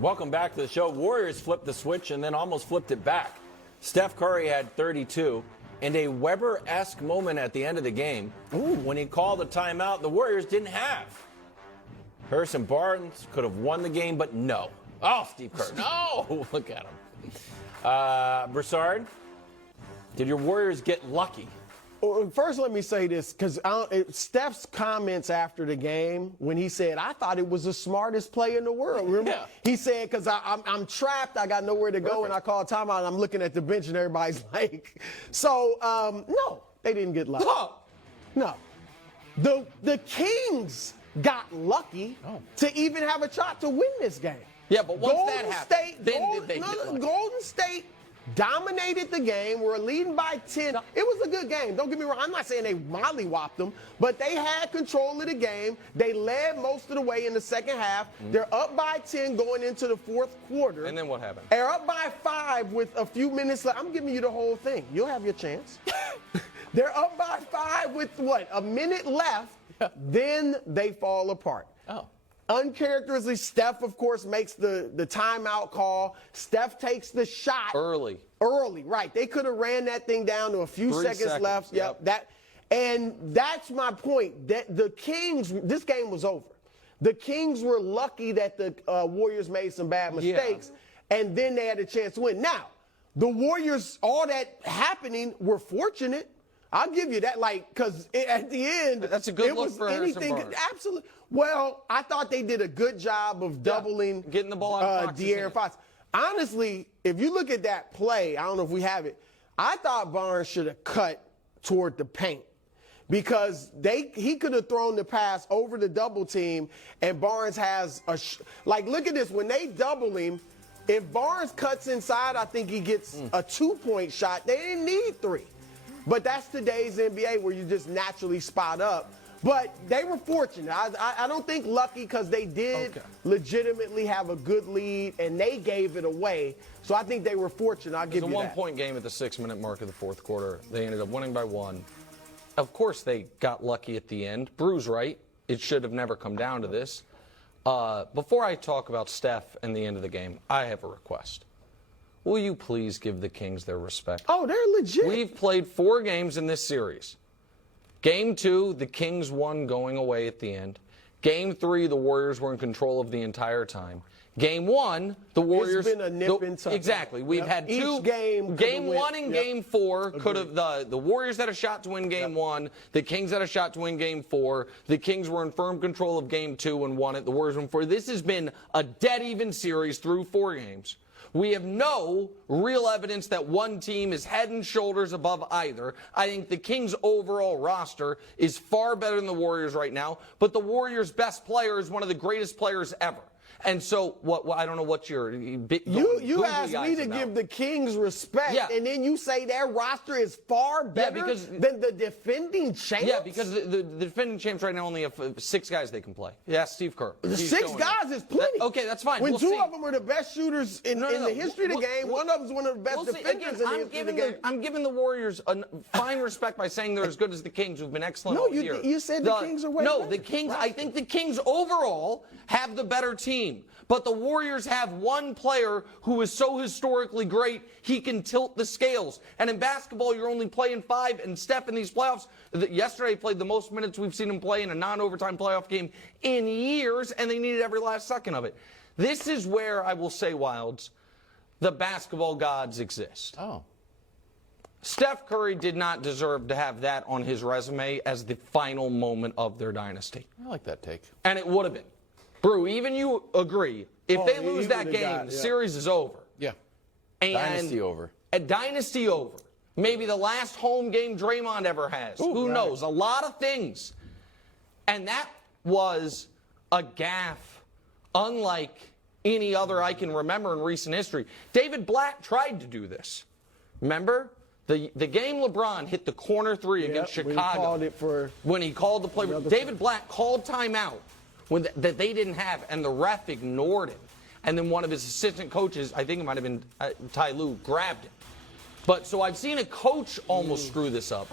Welcome back to the show. Warriors flipped the switch and then almost flipped it back. Steph Curry had 32 and a Weber-esque moment at the end of the game. When he called a timeout the Warriors didn't have. Harrison Barnes could have won the game, but no. Oh, Steve Kerr, no! Look at him. Broussard, did your Warriors get lucky? Well, first, let me say this, because Steph's comments after the game, when he said, I thought it was the smartest play in the world. Remember? Yeah. He said, because I'm trapped, I got nowhere to go, and I called timeout, and I'm looking at the bench, and everybody's like, so, no, they didn't get lucky. No. The Kings got lucky to even have a shot to win this game. Yeah, but once that happened, Golden State dominated the game. We're leading by 10. It was a good game. Don't get me wrong. I'm not saying they mollywopped them, but they had control of the game. They led most of the way in the second half. They're up by 10 going into the fourth quarter. And then what happened? They're up by 5 with a few minutes left. I'm giving you the whole thing. You'll have your chance. They're up by 5 with, a minute left. Then they fall apart. Uncharacteristically, Steph, of course, makes the timeout call. Steph takes the shot. Early, right. They could have ran that thing down to a few seconds left. And that's my point. That the Kings, this game was over. The Kings were lucky that the Warriors made some bad mistakes, and then they had a chance to win. Now, the Warriors, all that happening, were fortunate. I'll give you that, because at the end, that's a good look for anything. Absolutely. Well, I thought they did a good job of doubling, getting the ball out of De'Aaron Fox. Honestly, if you look at that play, I don't know if we have it. I thought Barnes should have cut toward the paint because he could have thrown the pass over the double team, and Barnes has look at this. When they double him, if Barnes cuts inside, I think he gets a 2-point shot. They didn't need 3. But that's today's NBA where you just naturally spot up. But they were fortunate. I don't think lucky because they did legitimately have a good lead, and they gave it away. So I think they were fortunate. I'll give you that. It was a one-point game at the 6-minute mark of the fourth quarter. They ended up winning by 1. Of course, they got lucky at the end. Bruce Wright. It should have never come down to this. Before I talk about Steph and the end of the game, I have a request. Will you please give the Kings their respect? Oh, they're legit. We've played 4 games in this series. Game 2, the Kings won going away at the end. Game 3, the Warriors were in control of the entire time. Game 1, the Warriors. It's been a nip and tuck. Exactly. We've had 2. Each game 1 and Game 4 could have. The Warriors had a shot to win Game 1. The Kings had a shot to win Game 4. The Kings were in firm control of Game 2 and won it. The Warriors won 4. This has been a dead even series through 4 games. We have no real evidence that one team is head and shoulders above either. I think the Kings' overall roster is far better than the Warriors right now, but the Warriors' best player is one of the greatest players ever. And so, I don't know what you're. You asked me to give the Kings respect, and then you say their roster is far better than the defending champs? Yeah, because the defending champs right now only have 6 guys they can play. Yeah, Steve Kerr. 6 guys is plenty. Okay, that's fine. When 2 of them are the best shooters in the history of the game, one of them is one of the best defenders in the history of the game. I'm giving the Warriors a fine respect by saying they're as good as the Kings, who've been excellent all year. You said the Kings are way better. No, the Kings. I think the Kings overall have the better team. But the Warriors have one player who is so historically great, he can tilt the scales. And in basketball, you're only playing 5, and Steph in these playoffs, yesterday played the most minutes we've seen him play in a non-overtime playoff game in years, and they needed every last second of it. This is where I will say, Wilds, the basketball gods exist. Steph Curry did not deserve to have that on his resume as the final moment of their dynasty. I like that take. And it would have been. Brew, even you agree, if they lose that game, the series is over. Yeah. And dynasty over. A dynasty over. Maybe the last home game Draymond ever has. Ooh, Who knows? A lot of things. And that was a gaffe unlike any other I can remember in recent history. David Black tried to do this. Remember? The game LeBron hit the corner 3 against Chicago. When he called the play. David Black called timeout. That they didn't have, and the ref ignored him. And then one of his assistant coaches, I think it might have been Ty Lue, grabbed him. But so I've seen a coach almost screw this up.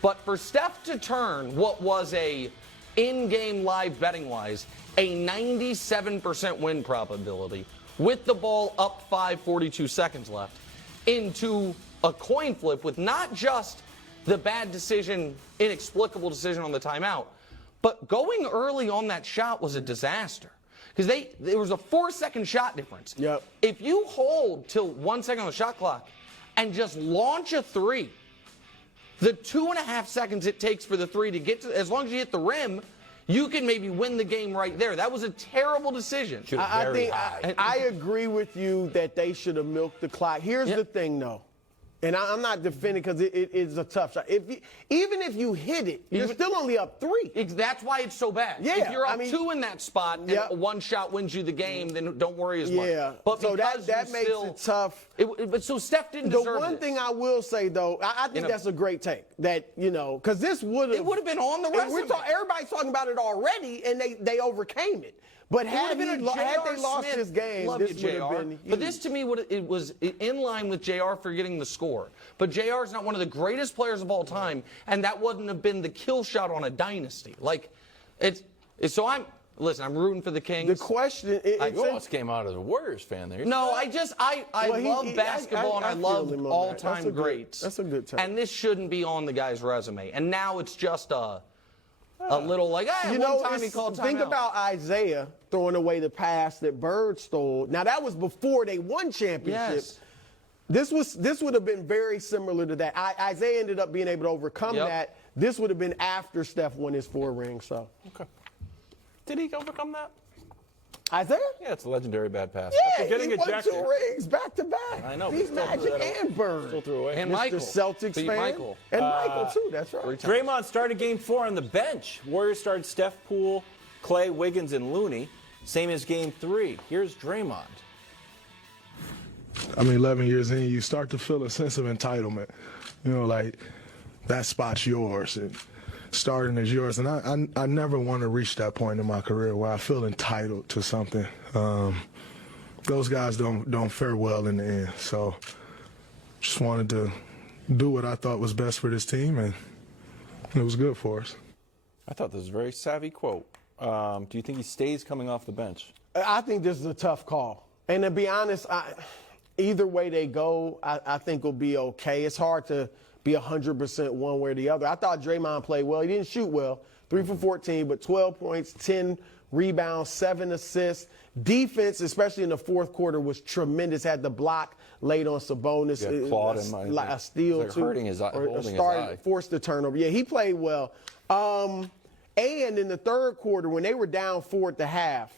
But for Steph to turn what was a in-game live betting-wise, a 97% win probability, with the ball up 42 seconds left, into a coin flip with not just the bad decision, inexplicable decision on the timeout, but going early on that shot was a disaster. Because there was a 4-second shot difference. Yep. If you hold till 1 second on the shot clock and just launch a three, the 2.5 seconds it takes for the three to get to, as long as you hit the rim, you can maybe win the game right there. That was a terrible decision. I agree with you that they should have milked the clock. Here's the thing, though. And I'm not defending because it is a tough shot. Even if you hit it, you're still only up 3. That's why it's so bad. Yeah, if you're up 2 in that spot and one shot wins you the game, then don't worry as much. Yeah, but so that makes it tough. But so Steph didn't deserve The one thing I will say, though, I think that's a great take. That, because this would have. It would have been on the resume. Everybody's talking about it already, and they overcame it. But had they lost this game, this would have been huge. But this, to me, it was in line with JR for getting the score. But JR is not one of the greatest players of all time, and that wouldn't have been the kill shot on a dynasty. So I'm rooting for the Kings. The question is, you almost came out as a Warriors fan there. No, I love basketball and I love all-time greats. That's a good take. And this shouldn't be on the guy's resume. And now it's just a little like, one time he called timeout. Think about Isaiah throwing away the pass that Bird stole. Now, that was before they won championships. Yes. This would have been very similar to that. Isaiah ended up being able to overcome that. This would have been after Steph won his 4 rings. So. Okay. Did he overcome that? Isaiah? Yeah, it's a legendary bad pass. Yeah, getting he won ejected. 2 rings back to back. I know. He's Magic and Bird. Still threw away. And Mr. Michael. Celtics fan. Michael. And Michael, too. That's right. Draymond started game 4 on the bench. Warriors started Steph, Poole, Clay, Wiggins, and Looney. Same as game 3. Here's Draymond. 11 years in, you start to feel a sense of entitlement. Like that spot's yours and starting is yours. And I never want to reach that point in my career where I feel entitled to something. Those guys don't fare well in the end. So just wanted to do what I thought was best for this team, and it was good for us. I thought this was a very savvy quote. Do you think he stays coming off the bench? I think this is a tough call. And to be honest, either way they go, I think will be okay. It's hard to be 100% one way or the other. I thought Draymond played well. He didn't shoot well. 3 for 14, but 12 points, 10 rebounds, 7 assists. Defense, especially in the fourth quarter, was tremendous. Had the block late on Sabonis. Yeah, clawed him. A steal, like too. Hurting his eye, holding his eye. Forced the turnover. Yeah, he played well. And in the third quarter, when they were down 4 at the half,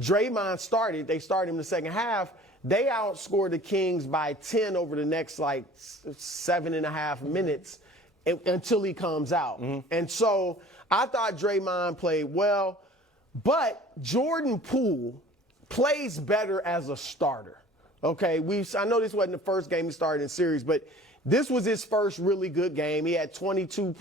Draymond started. They started in the second half. They outscored the Kings by 10 over the next, 7.5 minutes until he comes out. Mm-hmm. And so I thought Draymond played well, but Jordan Poole plays better as a starter. Okay, I know this wasn't the first game he started in series, but this was his first really good game. He had 22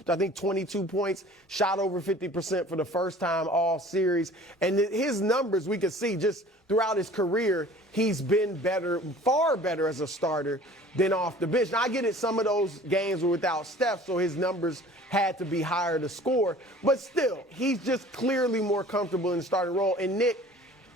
points, shot over 50% for the first time all series. And his numbers, we could see just throughout his career, he's been better, far better as a starter than off the bench. Now, I get it, some of those games were without Steph, so his numbers had to be higher to score. But still, he's just clearly more comfortable in the starting role. And, Nick,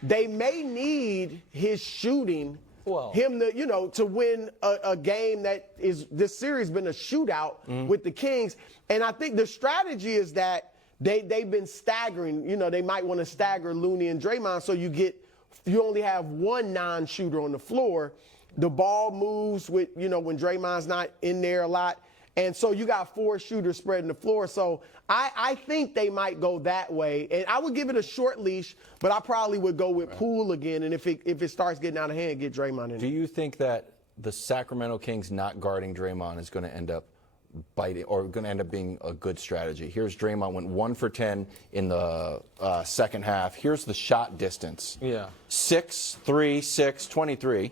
they may need his shooting to win a game that is, this series has been a shootout with the Kings. And I think the strategy is that they've been staggering. They might want to stagger Looney and Draymond so you only have one non-shooter on the floor. The ball moves with, when Draymond's not in there a lot. And so you got 4 shooters spreading the floor. So I think they might go that way. And I would give it a short leash, but I probably would go with Poole again. And if it starts getting out of hand, get Draymond in. Do you think that the Sacramento Kings not guarding Draymond is going to end up biting or going to end up being a good strategy? Here's Draymond, went 1 for 10 in the second half. Here's the shot distance. 6, 3, 6, 23.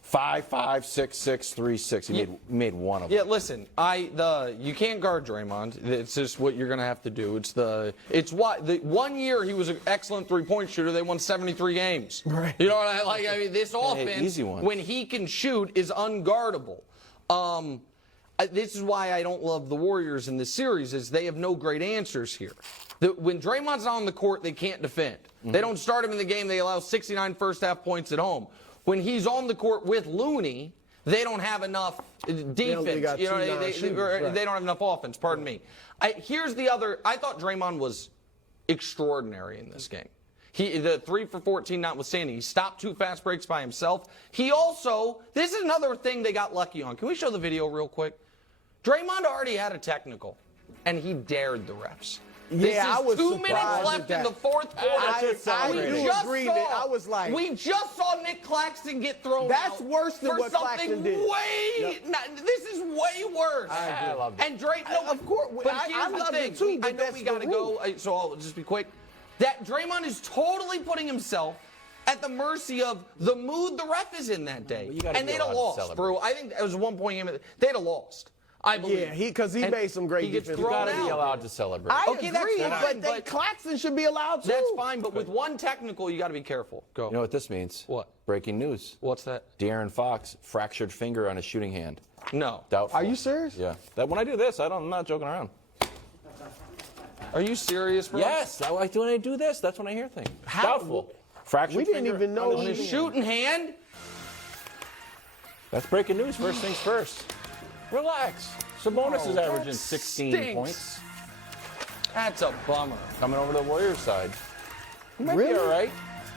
5, 5, 6, 6, 3, 6. He made one of them. Yeah, listen, you can't guard Draymond. It's just what you're going to have to do. It's what the 1 year he was an excellent 3-point shooter. They won 73 games. Right. You know what I like? I mean, this offense, easy one. when he can shoot, is unguardable. This is why I don't love the Warriors in this series, is they have no great answers here. When Draymond's not on the court, they can't defend. They don't start him in the game. They allow 69 first-half points at home. When he's on the court with Looney, they don't have enough defense. They don't have enough offense. Pardon me. Here's the other. I thought Draymond was extraordinary in this game. The 3 for 14 notwithstanding, he stopped 2 fast breaks by himself. He also, this is another thing they got lucky on. Can we show the video real quick? Draymond already had a technical, and he dared the refs. I was 2 minutes left in the fourth quarter. I do agree that I was like, we just saw Nick Claxton get thrown that's out worse than for what Claxton did. This is way worse. I loved it. And Drake, of course, but I here's the loved thing. it too, but I know that's we got to the rule. go, so I'll just be quick. That Draymond is totally putting himself at the mercy of the mood the ref is in that day. And they'd have lost, bro. I think it was 1 point game. They'd have lost. I believe. Yeah, because he made some great defense. You got to be allowed to celebrate. I Okay, agree, that's fine, but Claxton should be allowed to. That's fine, but with one technical, you got to be careful. Go. You know what this means? What? Breaking news. What's that? De'Aaron Fox fractured finger on his shooting hand. No. Doubtful. Are you serious? Yeah. That when I do this, I'm not joking around. Are you serious, bro? Yes. When I do this, that's when I hear things. Doubtful. Fractured We didn't finger even know on On his shooting hand? That's breaking news. First things first. Relax. Sabonis is averaging that 16 stinks. points. That's a bummer. Coming over to the Warriors side. He might Really? be all right.